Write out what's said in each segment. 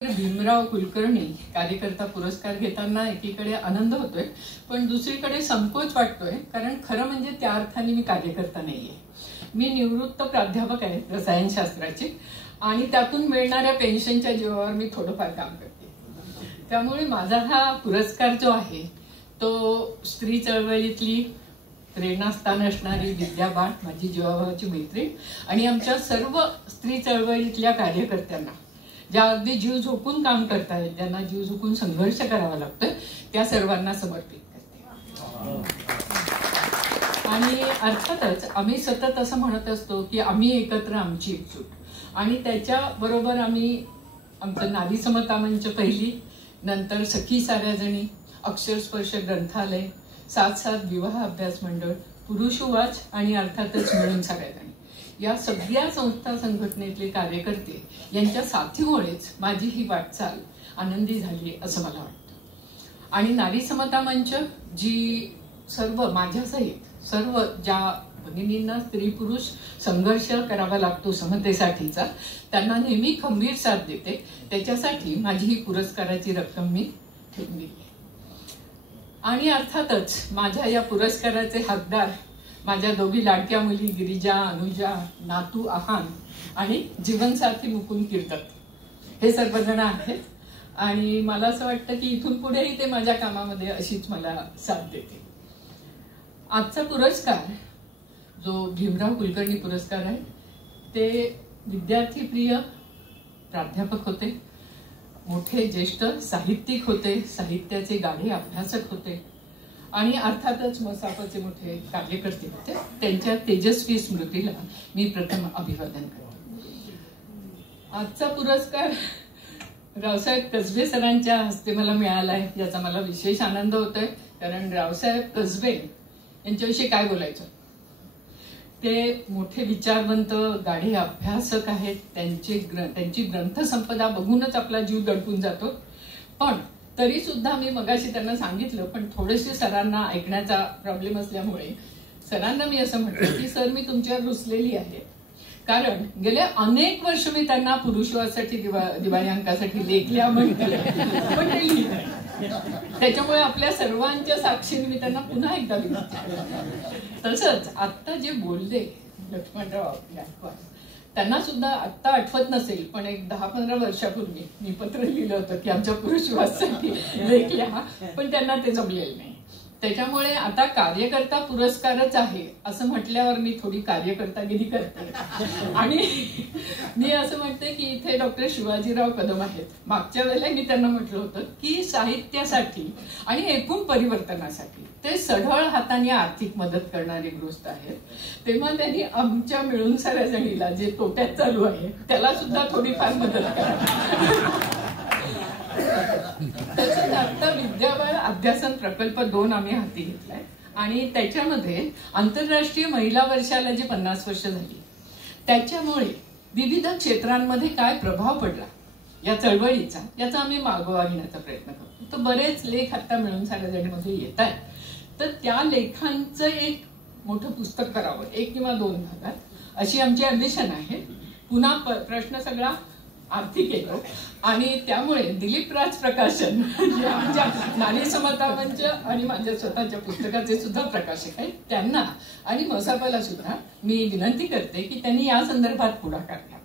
भीमराव कुलकर्णी कार्यकर्ता पुरस्कार घेताना एकीकडे आनंद होतोय पण दुसरीकडे संकोच वाटतोय, कारण खरं म्हणजे त्या अर्थाने मी कार्यकर्ता नाहीये. मी निवृत्त प्राध्यापक आहे रसायनशास्त्राचे आणि त्यातून मिळणाऱ्या पेन्शनच्या जीवावर मी थोडंफार काम करते. त्यामुळे माझा हा पुरस्कार जो आहे तो स्त्री चळवळीतली प्रेरणास्थान असणारी विद्या बाळ, माझी जीवाभावाची मैत्रीण, आणि आमच्या सर्व स्त्री चळवळीतल्या कार्यकर्त्यांना ज्या अगदी जीव झोकून काम करतायत, ज्यांना जीव झोकून संघर्ष करावा लागतोय, त्या सर्वांना समर्पित करते. आणि अर्थातच आम्ही सतत असं म्हणत असतो की आम्ही एकत्र आमची एकजूट, आणि त्याच्याबरोबर आम्ही आमचं नारी समता मंच पहिली, नंतर सखी साऱ्याजणी, अक्षरस्पर्श ग्रंथालय, साथ साथ विवाह अभ्यास मंडळ, पुरुषवाच आणि अर्थातच मिळून साऱ्याजणी, या सगळ्या संस्था संघटनेतले कार्यकर्ते यांच्या साथीमुळेच माझी ही वाटचाल आनंदी झाली असं मला वाटतं. आणि नारी समता मंच जी सर्व माझ्यासहित सर्व ज्या भगिनींना स्त्री पुरुष संघर्ष करावा लागतो समतेसाठीचा, त्यांना नेहमी खंबीर साथ देते, त्याच्यासाठी माझी ही पुरस्काराची रक्कम मी ठेवून दिली. आणि अर्थातच माझ्या या पुरस्काराचे हकदार माझ्या दोघी लाडक्या मुली गिरिजा, अनुजा, नातू आहान आणि जीवनसाथी मुकुंद कीर्तन, हे सर्वजण आहेत. आणि मला असं वाटतं की इथून पुढेही ते माझ्या कामामध्ये अशीच मला साथ देते. आजचा पुरस्कार जो भीमराव कुलकर्णी पुरस्कार आहे ते विद्यार्थी प्रिय प्राध्यापक होते, मोठे ज्येष्ठ साहित्यिक होते, साहित्याचे गाढे अभ्यासक होते आणि अर्थातच मसापचे मोठे कार्यकर्ते होते. त्यांच्या तेजस्वी स्मृतीला मी प्रथम अभिवादन करते. आजचा पुरस्कार रावसाहेब कसबे सरांच्या हस्ते मला मिळालाय, याचा मला विशेष आनंद होतोय, कारण रावसाहेब कसबे यांच्याविषयी काय बोलायचं. ते मोठे विचारवंत, गाढे अभ्यासक आहेत. त्यांची ग्रंथसंपदा बघूनच आपला जीव दडपून जातो. पण तरी सुद्धा मी मगाशी त्यांना सांगितलं, पण थोडेसे सरांना ऐकण्याचा प्रॉब्लेम असल्यामुळे सरांना मी असं म्हटलं की सर, मी तुमच्यावर रुसलेली आहे, कारण गेले अनेक वर्ष मी त्यांना पुरुषवासाठी दिवाळी अंकासाठी लेखल्या म्हणते, पण ते लिहित नाही. त्याच्यामुळे आपल्या सर्वांच्या साक्षीने मी त्यांना पुन्हा एकदा विनंती. तसंच आत्ता जे बोलले लक्ष्मणराव गायकवाड, त्यांना सुद्धा आत्ता आठवत नसेल, पण एक 10-15 वर्षापूर्वी मी पत्र लिहिलं होतं की आमच्या पुरुषवासाठी लेख लिहा, पण त्यांना ते जमलेलं नाही. त्याच्यामुळे आता कार्यकर्ता पुरस्कारच आहे असं म्हटल्यावर मी थोडी कार्यकर्तागिरी करते. आणि मी असं म्हणते की इथे डॉक्टर शिवाजीराव कदम आहेत. मागच्या वेळेला मी त्यांना म्हटलं होतं की साहित्यासाठी आणि एकूण परिवर्तनासाठी ते सढळ हाताने आर्थिक मदत करणारे गृहस्थ आहेत. तेव्हा त्यांनी आमच्या मिळून साऱ्या जणीला जे तोट्यात चालू आहे त्याला सुद्धा थोडीफार मदत करा. तसंच आता विद्याबाळ अध्यासन प्रकल्प 2 आम्ही हाती घेतलाय आणि त्याच्यामध्ये आंतरराष्ट्रीय महिला वर्षाला जी 50 वर्ष झाली, त्याच्यामुळे विविध क्षेत्रांमध्ये काय प्रभाव पडला या चळवळीचा, याचा आम्ही मागोवा घेण्याचा प्रयत्न करतो. तर बरेच लेख आता मिळून साऱ्या जणीमध्ये येत आहेत. तर त्या लेखांचं एक मोठं पुस्तक करावं, 1 किंवा 2 भागात, अशी आमची अम्बिशन आहे. पुन्हा प्रश्न सगळा आर्थिक येतो आणि त्यामुळे दिलीप राज प्रकाशन जे आमच्या नारी समता मंच आणि माझ्या स्वतःच्या पुस्तकाचे सुद्धा प्रकाशक आहेत, त्यांना आणि मसापाला सुद्धा मी विनंती करते की त्यांनी या संदर्भात पुढाकार घ्या.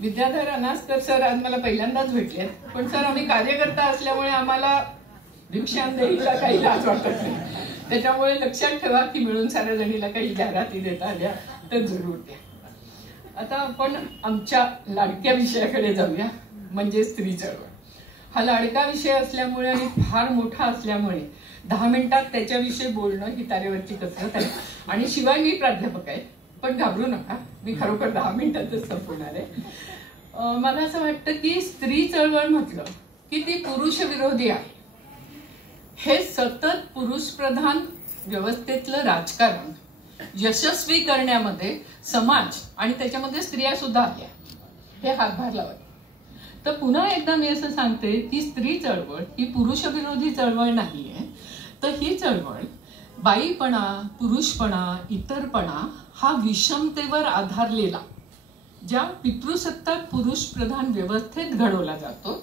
विद्याधर अनास्कर सर आज मला पहिल्यांदाच भेटले, पण सर आम्ही कार्यकर्ता असल्यामुळे आम्हाला भिक्षांदेहीला काही लाज वाटत नाही. त्याच्यामुळे लक्षात ठेवा की मिळून साऱ्या जणीला काही जाहिराती देता आल्या तर जरूर द्या. आता आपण आमच्या लाडक्या विषयाकडे जाऊया, म्हणजे स्त्री चळवळ. हा लाडका विषय असल्यामुळे आणि फार मोठा असल्यामुळे 10 मिनिटात त्याच्याविषयी बोलणं ही तारेवरची कसरत आहे. आणि शिवाय मी प्राध्यापक आहे, पण घाबरू नका, मी खरोखर 10 मिनिटातच संपवणार आहे. मला असं वाटतं की स्त्री चळवळ म्हटलं की ती पुरुष विरोधी आहे. हे सतत पुरुषप्रधान व्यवस्थेतलं राजकारण यशस्वी करण्यामध्ये समाज आणि त्याच्यामध्ये स्त्रिया सुद्धा आल्या, हे हातभार लावत. तर पुन्हा एकदा मी असं सांगते की स्त्री चळवळ ही पुरुष विरोधी चळवळ नाहीये. तर ही चळवळ बाईपणा, पुरुषपणा, इतरपणा हा विषमतेवर आधारलेला ज्या पितृसत्ताक पुरुष प्रधान व्यवस्थेत घडवला जातो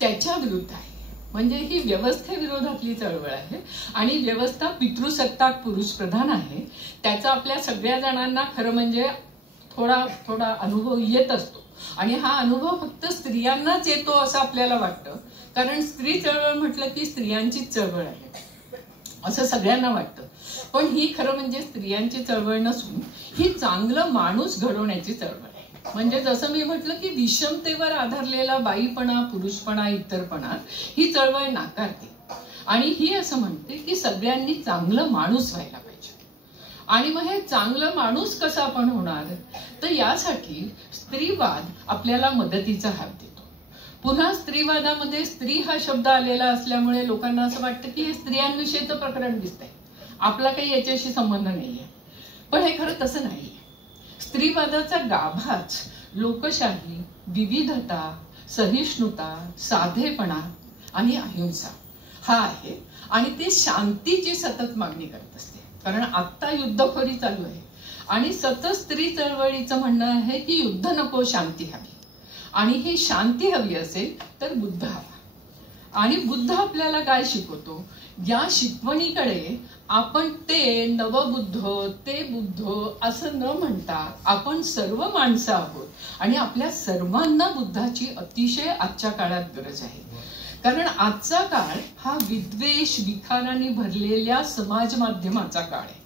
त्याच्या विरुद्ध आहे. म्हणजे ही व्यवस्थेविरोधातली चळवळ आहे आणि व्यवस्था पितृसत्ताक पुरुष प्रधान आहे. त्याचा आपल्या सगळ्या जणांना खरं म्हणजे थोडा थोडा अनुभव येत असतो आणि हा अनुभव फक्त स्त्रियांनाच येतो असं आपल्याला वाटतं, कारण स्त्री चळवळ म्हटलं की स्त्रियांचीच चळवळ आहे असं सगळ्यांना वाटतं. पण ही खरं म्हणजे स्त्रियांची चळवळ नसून ही चांगलं माणूस घडवण्याची चळवळ आहे. म्हणजे जसं मी म्हटलं की विषमतेवर आधारलेला बाईपणा, पुरुषपणा, इतरपणा ही चळवळ नाकारते आणि ही असं म्हणते की सगळ्यांनी चांगलं माणूस व्हायला पाहिजे. आणि मग हे चांगलं माणूस कसं आपण होणार, तर यासाठी स्त्रीवाद आपल्याला मदतीचा हात देतो. पुन्हा स्त्रीवादामध्ये स्त्री हा शब्द आलेला असल्यामुळे लोकांना असं वाटतं की हे स्त्रियांविषयीचं प्रकरण दिसतंय, आपला काही याच्याशी संबंध नाहीये. पण हे खरं तसं नाहीये. स्त्रीवादाचा गाभाच लोकशाही, विविधता, सहिष्णुता, साधेपणा आणि अहिंसा हा आहे आणि ते शांतीची सतत मागणी करत असते. कारण आत्ता युद्धखोरी चालू आहे आणि सतत स्त्री चळवळीचं म्हणणं आहे की युद्ध नको, शांती हवी. आणि ही शांती हवी असेल तर बुद्ध हवा. आणि बुद्ध आपल्याला काय शिकवतो, या शिकवणीकडे आपण ते नवबुद्ध, ते बुद्ध असं न म्हणता आपण सर्व माणसं आहोत आणि आपल्या सर्वांना बुद्धाची अतिशय आजच्या काळात गरज आहे. कारण आजचा काळ हा विद्वेष, विखारांनी भरलेल्या समाज माध्यमाचा काळ आहे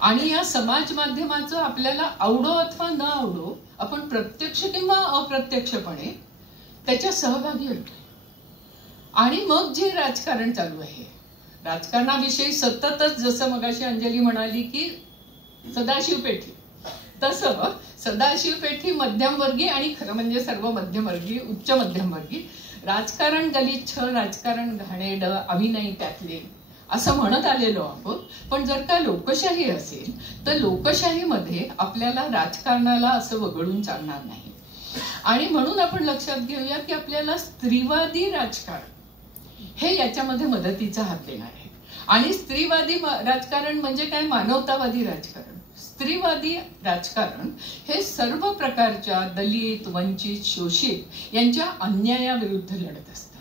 आणि या समाज माध्यमाचं आपल्याला आवडो अथवा न आवडो आपण प्रत्यक्ष किंवा अप्रत्यक्षपणे त्याच्या सहभागी होतो. आणि मग जे राजकारण चालू आहे, राजकारणाविषयी सततच जसं मगाशी अंजली म्हणाली की सदाशिव पेठी, तसं सदाशिव पेठी मध्यमवर्गीय आणि खरं म्हणजे सर्व मध्यमवर्गीय, उच्च मध्यमवर्गीय राजकारण गलिच्छ, राजकारण घाणेरडं, आम्ही नाही त्यातले असं म्हणत आलेलो आहोत. पण जर का लोकशाही असेल तर लोकशाहीमध्ये आपल्याला राजकारणाला असं वगळून चालणार नाही. आणि म्हणून आपण लक्षात घेऊया की आपल्याला स्त्रीवादी राजकारण हे याच्यामध्ये मदतीचा हात देणार आहे. आणि स्त्रीवादी राजकारण म्हणजे काय, मानवतावादी राजकारण. स्त्रीवादी राजकारण हे सर्व प्रकारच्या दलित, वंचित, शोषित यांच्या अन्यायाविरुद्ध लढत असतं.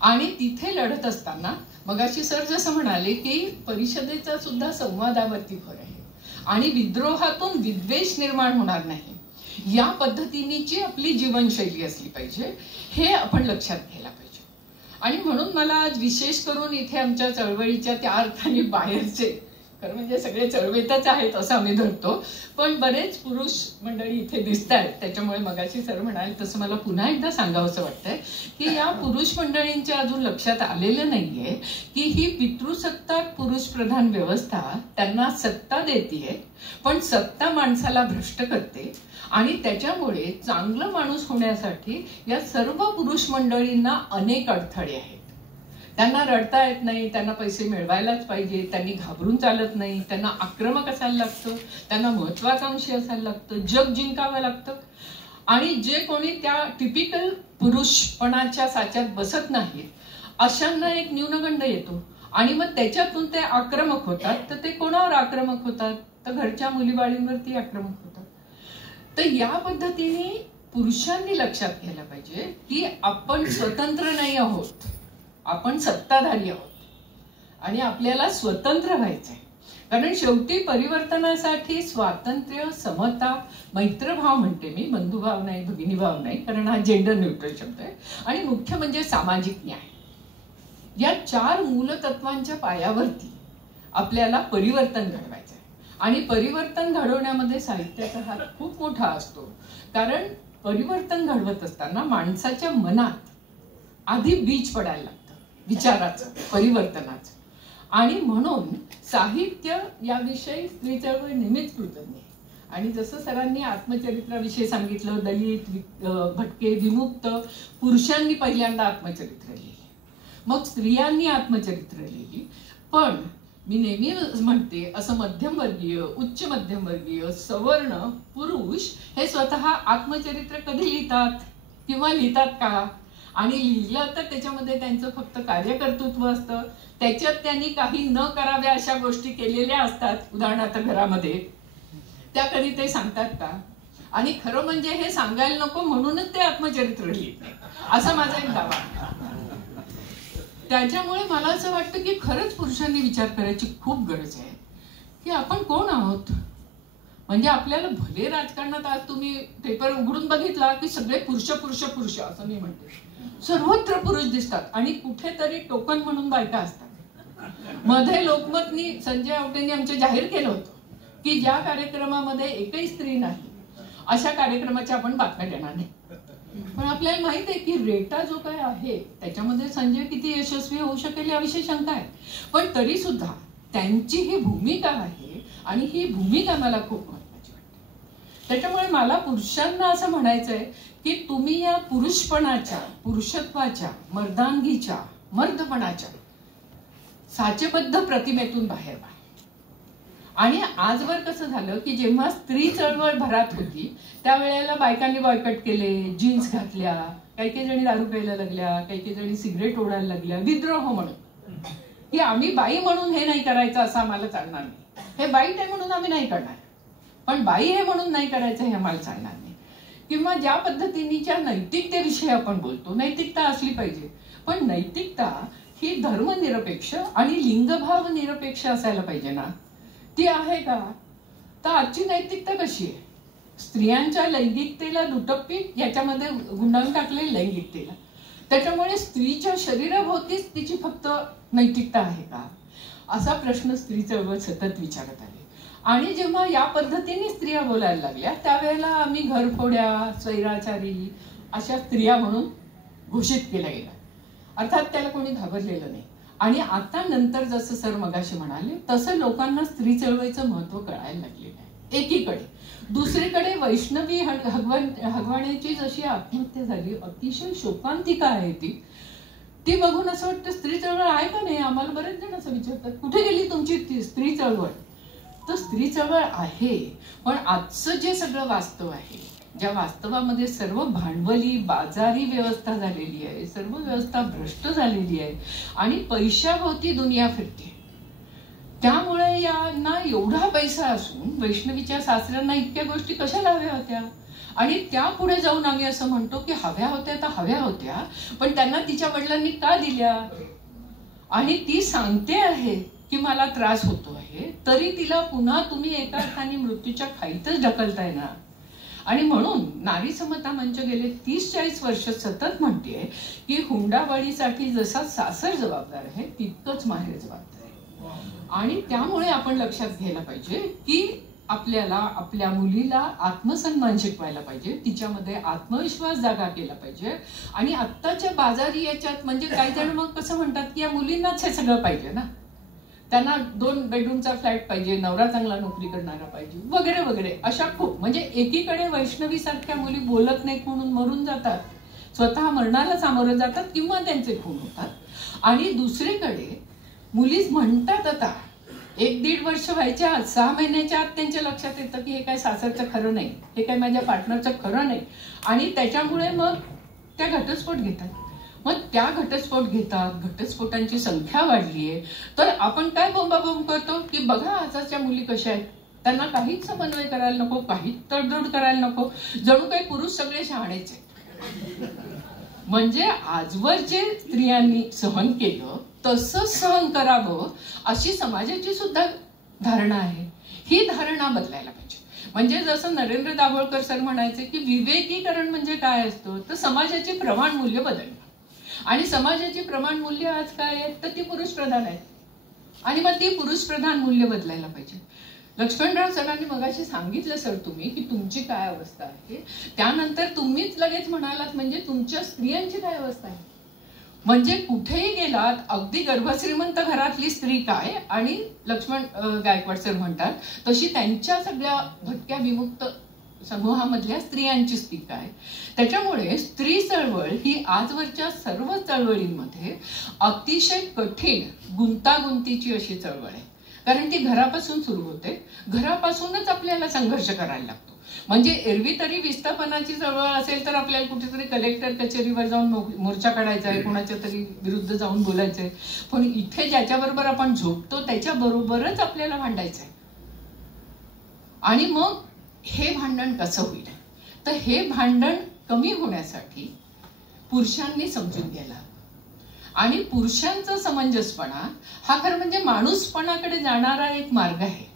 आणि तिथे लढत असताना मगाशी सर जसं म्हणाले की परिषदेचा सुद्धा संवादावरती भर आहे आणि विद्रोहातून विद्वेष निर्माण होणार नाही, या पद्धतीची आपली जीवनशैली असली पाहिजे, हे आपण लक्षात घ्यायला पाहिजे. आणि म्हणून मला आज विशेष करून इथे आमच्या चळवळीच्या त्या अर्थाने बाहेरचे, खरं म्हणजे सगळे चळवळीतच आहेत असं आम्ही धरतो, पण बरेच पुरुष मंडळी इथे दिसत आहेत. त्याच्यामुळे मगाशी सर म्हणाले तसं मला पुन्हा एकदा सांगावंसं वाटतंय की या पुरुष मंडळींच्या अजून लक्षात आलेलं नाहीये की ही पितृसत्ताक पुरुष प्रधान व्यवस्था त्यांना सत्ता देते, पण सत्ता माणसाला भ्रष्ट करते आणि त्याच्यामुळे चांगलं माणूस होण्यासाठी या सर्व पुरुष मंडळींना अनेक अडथळे आहेत. त्यांना रडता येत नाही, त्यांना पैसे मिळवायलाच पाहिजे, त्यांनी घाबरून चालत नाही, त्यांना आक्रमक असायला लागतं, त्यांना महत्वाकांक्षी असायला लागतं, जग जिंकावं लागतं. आणि जे कोणी त्या टिपिकल पुरुषपणाच्या साच्यात बसत नाहीत अशांना एक न्यूनगंड येतो आणि मग त्याच्यातून ते आक्रमक होतात. तर ते कोणावर आक्रमक होतात, तर घरच्या मुलीबाळींवरती आक्रमक होतात. तर या पद्धतीने पुरुषांनी लक्षात घ्यायला पाहिजे की आपण स्वतंत्र नाही आहोत, आपण सत्ताधारी आहोत आणि आपल्याला स्वतंत्र व्हायचंय. कारण शेवटी परिवर्तनासाठी स्वातंत्र्य, समता, मैत्रभाव म्हणते मी, बंधुभाव नाही, भगिनीभाव नाही, कारण हा जेंडर न्यूट्रल शब्द आहे. आणि मुख्य म्हणजे सामाजिक न्याय, या 4 मूलतत्वांच्या पायावरती आपल्याला परिवर्तन घडवायचं आहे. आणि परिवर्तन घडवण्यामध्ये साहित्याचा हात खूप मोठा असतो. कारण परिवर्तन घडवत असताना माणसाच्या मनात आधी बीज पडायला लागतं विचाराचं, परिवर्तनाचं. आणि म्हणून साहित्य याविषयी स्त्री चळवळ नेहमीच कृतज्ञ आहे. आणि जसं सरांनी आत्मचरित्राविषयी सांगितलं, दलित, भटके, विमुक्त पुरुषांनी पहिल्यांदा आत्मचरित्र लिहिली, मग स्त्रियांनी आत्मचरित्र लिहिली. पण मी नेहमी म्हणते असं मध्यमवर्गीय, उच्च मध्यमवर्गीय, सवर्ण पुरुष हे स्वतः आत्मचरित्र कधी लिहितात किंवा लिहितात का? आणि लिहिलं तर त्याच्यामध्ये त्यांचं फक्त कार्यकर्तृत्व असतं, त्याच्यात त्यांनी काही न कराव्या अशा गोष्टी केलेल्या असतात. उदाहरणार्थ घरामध्ये त्या कधी ते सांगतात का? आणि खरं म्हणजे हे सांगायला नको म्हणूनच ते आत्मचरित्र लिहित नाही, असा माझा एक दावा. त्याच्यामुळे मला असं वाटतं की खरंच पुरुषांनी विचार करायची खूप गरज आहे की आपण कोण आहोत. म्हणजे आपल्याला भले राजकारणात आज तुम्ही पेपर उघडून बघितला की सगळे पुरुष पुरुष पुरुष असं मी म्हणते, सर्वत्र पुरुष दिसतात आणि कुठेतरी टोकन म्हणून बायका असतात. मध्ये लोकमतनी संजय आवटेंनी आमच्या जाहीर केलं होतं की ज्या कार्यक्रमामध्ये एकही स्त्री नाही अशा कार्यक्रमाच्या आपण बातम्या देणार नाही. पण आपल्याला माहित आहे की रेटा जो काय आहे त्याच्यामध्ये संजय किती यशस्वी होऊ शकेल याविषयी शंका आहे. पण तरी सुद्धा त्यांची ही भूमिका आहे आणि ही भूमिका मला खूप महत्वाची वाटते. त्याच्यामुळे मला पुरुषांना असं म्हणायचंय की तुम्ही या पुरुषपणाच्या, पुरुषत्वाच्या, मर्दांगीच्या, मर्दपणाच्या साचेबद्ध प्रतिमेतून बाहेर व्हा. आणि आजवर कसं झालं की जेव्हा स्त्री चळवळ भरात होती त्यावेळेला बायकांनी बॉयकट केले, जीन्स घातल्या, काही जणी दारू प्यायला लागल्या, काही जणी सिगरेट ओढायला लागल्या, विद्रोह म्हणून की आम्ही बाई म्हणून हे नाही करायचं असं आम्हाला चालणार नाही, हे वाईट आहे म्हणून आम्ही नाही करणार, पण बाई हे म्हणून नाही करायचं हे आम्हाला चालणार नाही. किंवा ज्या पद्धतीच्या नैतिकतेविषयी आपण बोलतो, नैतिकता असली पाहिजे, पण नैतिकता ही धर्मनिरपेक्ष आणि लिंगभाव निरपेक्ष असायला पाहिजे ना. ती आहे का? तर आजची नैतिकता कशी आहे? स्त्रियांच्या लैंगिकतेला दुटप्पी याच्यामध्ये गुंडाळून टाकले लैंगिकतेला. त्याच्यामुळे स्त्रीच्या शरीराभोवतीच तिची फक्त नैतिकता आहे का असा प्रश्न स्त्री चळवळ सतत विचारत आली. आणि जेव्हा या पद्धतीने स्त्रिया बोलायला लागल्या त्यावेळेला आम्ही घरफोड्या, स्वैराचारी अशा स्त्रिया म्हणून घोषित केल्या गेल्या. अर्थात त्याला कोणी घाबरलेलं नाही. आणि आता नंतर जसं सर मगाशी म्हणाले तसं लोकांना स्त्री चळवळीचं महत्व कळायला लागलेलं आहे एकीकडे. दुसरीकडे वैष्णवी हगवण्याची जशी आत्महत्या झाली, अतिशय शोकांतिका आहे ती बघून असं वाटतं स्त्री चळवळ आहे का नाही. आम्हाला बरेच जण असं विचारतात कुठे गेली तुमची स्त्री चळवळ. तर स्त्री चळवळ आहे, पण आजचं जे सगळं वास्तव आहे, ज्या वास्तवामध्ये सर्व भांडवली बाजारी व्यवस्था झालेली आहे, सर्व व्यवस्था भ्रष्ट झालेली आहे आणि पैशाभोवती दुनिया फिरते, त्यामुळे यांना एवढा पैसा असून वैष्णवीच्या सासऱ्यांना इतक्या गोष्टी कशाला हव्या होत्या. आणि त्या पुढे जाऊन आम्ही असं म्हणतो की हव्या होत्या तर हव्या होत्या, पण त्यांना तिच्या वडिलांनी का दिल्या. आणि ती सांगते आहे की मला त्रास होतो आहे, तरी तिला पुन्हा तुम्ही एका अर्थाने मृत्यूच्या खाईतच ढकलताय ना. आणि म्हणून नारी समता मंच गेले 30-40 वर्ष सतत म्हणते की हुंडाबळीसाठी जसा सासर जबाबदार आहे तितकंच माहेर जबाबदार आहे. आणि त्यामुळे आपण लक्षात घ्यायला पाहिजे की आपल्याला आपल्या मुलीला आत्मसन्मान शिकवायला पाहिजे, तिच्यामध्ये आत्मविश्वास जागा केला पाहिजे. आणि आत्ताच्या बाजारी याच्यात म्हणजे काही जण मग कसं म्हणतात की या मुलींनाच हे सगळं पाहिजे ना, त्यांना 2 बेडरूमचा फ्लॅट पाहिजे, नवरा चांगला नोकरी करणारा पाहिजे वगैरे वगैरे. अशा खूप म्हणजे एकीकडे वैष्णवी सारख्या मुली बोलत नाहीत म्हणून मरून जातात, स्वतः मरणाला सामोरं जातात किंवा त्यांचे खून होतात. आणि दुसरीकडे मुलीच म्हणतात आता 1-1.5 वर्ष व्हायच्या आत, 6 महिन्याच्या आत त्यांच्या लक्षात येतं की हे काय सासरचं खरं नाही, हे काय माझ्या पार्टनरचं खरं नाही. आणि त्याच्यामुळे मग त्या घटस्फोट घेतात. मग त्या घटस्फोट घेतात, घटस्फोटांची संख्या वाढलीये, तर आपण काय बोंबाबोंब करतो की बघा आजच्या मुली कशा आहेत, त्यांना काहीच समन्वय करायला नको, काहीच तडजोड करायला नको, जणू काही पुरुष सगळे शहाणेच आहेत. म्हणजे आजवर जे स्त्रियांनी सहन केलं तसंच सहन करावं अशी समाजाची सुद्धा धारणा आहे. ही धारणा बदलायला पाहिजे. म्हणजे जसं नरेंद्र दाभोळकर सर म्हणायचे की विवेकीकरण म्हणजे काय असतं, तर समाजाची प्रमाण मूल्य बदलणं. आणि समाजाची प्रमाण मूल्य आज काय आहेत, तर ती पुरुष प्रधान आहेत. आणि मग ती पुरुष प्रधान मूल्य बदलायला पाहिजे. लक्ष्मणराव सरांनी मगाशी सांगितलं सर तुम्ही की तुमची काय अवस्था आहे, त्यानंतर तुम्हीच लगेच म्हणालात म्हणजे तुमच्या स्त्रियांची काय अवस्था आहे. म्हणजे कुठेही गेलात अगदी गर्भश्रीमंत घरातली स्त्री काय आणि लक्ष्मण गायकवाड सर म्हणतात तशी त्यांच्या सगळ्या भटक्या विमुक्त समूहामधल्या स्त्रियांची स्थिती काय. त्याच्यामुळे स्त्री चळवळ ही आजवरच्या सर्व चळवळींमध्ये अतिशय कठीण गुंतागुंतीची अशी चळवळ आहे. कारण ती घरापासून सुरू होते, घरापासूनच आपल्याला संघर्ष करायला लागतो. म्हणजे एरवी तरी विस्थापनाची चळवळ असेल तर आपल्याला कुठेतरी कलेक्टर कचेरीवर जाऊन मोर्चा काढायचा आहे, कोणाच्या तरी विरुद्ध जाऊन बोलायचंय. पण इथे ज्याच्याबरोबर आपण झोपतो त्याच्याबरोबरच आपल्याला भांडायचंय. आणि मग हे भांडण कसं होईल तर हे भांडण कमी होण्यासाठी पुरुषांनी समजून घ्यायला, आणि पुरुषांचा समंजसपणा हा खरं म्हणजे माणूसपणाकडे जाणारा एक मार्ग आहे.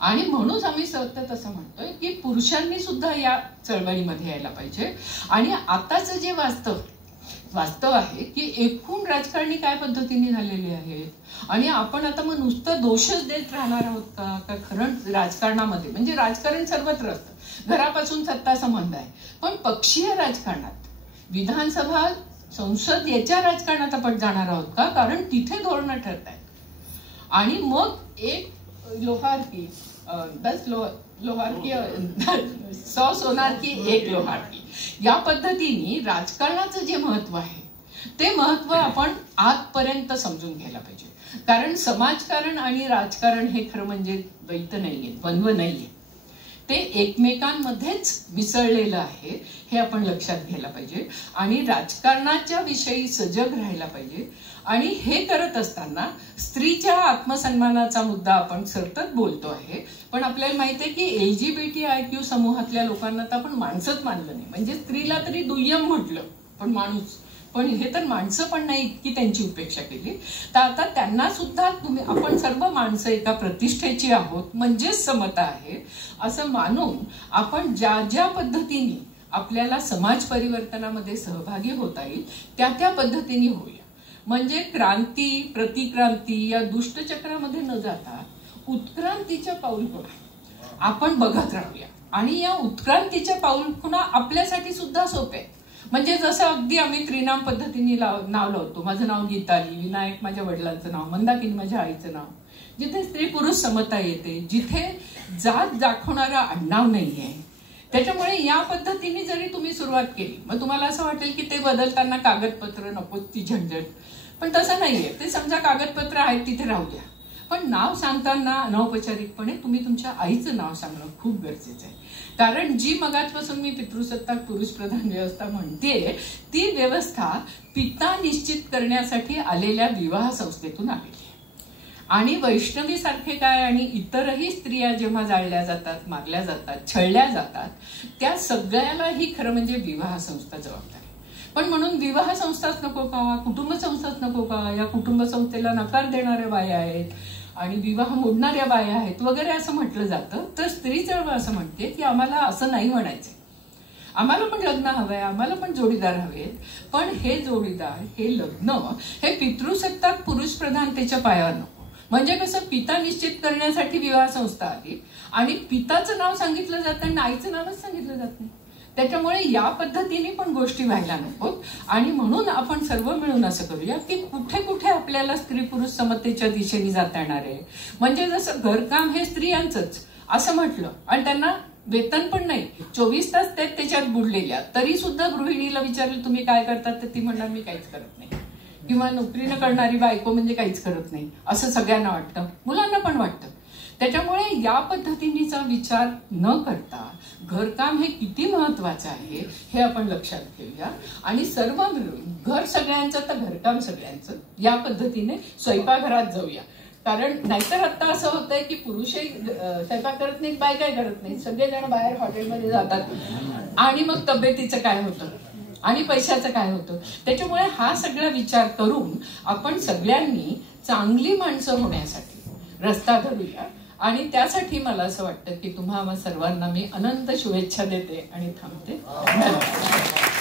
आणि म्हणून आम्ही सतत असं म्हणतोय की पुरुषांनी सुद्धा या चळवळीमध्ये यायला पाहिजे. आणि आताचं जे वास्तव आहे की एकूण राजकारणी काय पद्धतीने झालेली आहेत, आणि आपण आता मग नुसतं दोषच देत राहणार आहोत का? खरं राजकारणामध्ये म्हणजे राजकारण सर्वत्र असतं, घरापासून सत्ता संबंध आहे, पण पक्षीय राजकारणात विधानसभा संसद याच्या राजकारणात आपण जाणार आहोत का? कारण तिथे धोरणं ठरत आहेत. आणि मग एक लोहार की 10 लोहार की 100 सोनार की 1 लोहार की, या पद्धतीने राजकारणाचं जे महत्व आहे ते महत्व आपण आजपर्यंत समजून घ्यायला पाहिजे. कारण समाजकारण आणि राजकारण हे खरं म्हणजे द्वैत नाहीये, द्वंद्व नाहीये, ते एकमेकांमध्येच मिसळलेलं आहे, हे आपण लक्षात घ्यायला पाहिजे. आणि राजकारणाच्या विषयी सजग राहायला पाहिजे. आणि हे करत असताना स्त्रीच्या आत्मसन्मानाचा मुद्दा आपण सतत बोलतो आहे, पण आपल्याला माहिती आहे की LGBTIQ समूहातल्या लोकांना तर आपण माणसंच मानलं नाही, म्हणजे स्त्रीला तरी दुय्यम म्हटलं, पण माणूस, पण हे तर माणसं पण नाही, इतकी त्यांची उपेक्षा केली. तर आता त्यांना सुद्धा आपण सर्व माणसं एका प्रतिष्ठेची आहोत, म्हणजेच समता आहे असं मानून आपण ज्या ज्या पद्धतीने आपल्याला समाज परिवर्तनामध्ये सहभागी होता येईल त्या पद्धतीने होऊया. म्हणजे क्रांती प्रतिक्रांती या दुष्टचक्रामध्ये न जाता उत्क्रांतीच्या पाऊलखुणा आपण बघत राहूया. आणि या उत्क्रांतीच्या पाऊलखुणा आपल्यासाठी सुद्धा सोपे आहेत. म्हणजे जसं अगदी आम्ही त्रिनाम पद्धतीने नाव लावतो, माझं नाव गीताली, विनायक माझ्या वडिलांचं नाव, मंदाकिनी माझ्या आईचं नाव, जिथे स्त्री पुरुष समता येते, जिथे जात दाखवणारा आडनाव नाहीये. त्याच्यामुळे या पद्धतीने जरी तुम्ही सुरुवात केली, मग तुम्हाला असं वाटेल की ते बदलताना कागदपत्र नको ती झंझट, पण तसं नाहीये. ते समजा कागदपत्र आहेत तिथे राहू द्या, पण नाव सांगताना अनौपचारिकपणे तुम्ही तुमच्या आईचं नाव सांगणं खूप गरजेचं आहे. कारण जी मगाचपासून मी पितृसत्ताक पुरुष प्रधान व्यवस्था म्हणतेय, ती व्यवस्था पिता निश्चित करण्यासाठी आलेल्या विवाह संस्थेतून आलेली आहे. आणि वैष्णवी सारखे काय आणि इतरही स्त्रिया जेव्हा जाळल्या जातात, मारल्या जातात, छळल्या जातात, त्या सगळ्यालाही खरं म्हणजे विवाह संस्था जबाबदार आहे. पण म्हणून विवाह संस्थाच नको का, कुटुंब संस्थाच नको का, या कुटुंब संस्थेला नकार देणाऱ्या बाया आहेत आणि विवाह मोडणाऱ्या बाया आहेत वगैरे असं म्हटलं जातं. तर स्त्री चळवळ असं म्हणते की आम्हाला असं नाही म्हणायचं, आम्हाला पण लग्न हवंय, आम्हाला पण जोडीदार हवेत, पण हे जोडीदार, हे लग्न हे पितृसत्ताक पुरुष प्रधानतेच्या पायावर नको. म्हणजे कसं, पिता निश्चित करण्यासाठी विवाह संस्था आली आणि पिताचं नाव सांगितलं जातं आणि आईचं नावच सांगितलं जात नाही. त्याच्यामुळे या पद्धतीने पण गोष्टी व्हायला नकोत. आणि म्हणून आपण सर्व मिळून असं करूया की कुठे कुठे आपल्याला स्त्री पुरुष समतेच्या दिशेने जाता येणार आहे. म्हणजे जसं घरकाम हे स्त्रियांचंच असं म्हटलं आणि त्यांना वेतन पण नाही, 24 तास त्याच्यात बुडलेल्या, तरी सुद्धा गृहिणीला विचारलं तुम्ही काय करतात तर ती म्हणणार मी काहीच करत नाही, किंवा नोकरीनं करणारी बायको म्हणजे काहीच करत नाही असं सगळ्यांना वाटतं, मुलांना पण वाटतं. त्याच्यामुळे या पद्धतीचा विचार न करता घरकाम हे किती महत्वाचं आहे हे आपण लक्षात घेऊया. आणि सर्व मिळून घर सगळ्यांचं तर घरकाम सगळ्यांचं या पद्धतीने स्वयंपाकघरात जाऊया. कारण नाहीतर आता असं होतंय की पुरुषही स्वयंपाक करत नाहीत, बायका करत नाहीत, सगळेजण बाहेर हॉटेलमध्ये जातात आणि मग तब्येतीचं काय होतं आणि पैशाचं काय होतं. त्याच्यामुळे हा सगळा विचार करून आपण सगळ्यांनी चांगली माणसं होण्यासाठी रस्ता धरूया. आणि त्यासाठी मला असं वाटतं की तुम्हा सर्वांना मी अनंत शुभेच्छा देते आणि थांबते. धन्यवाद.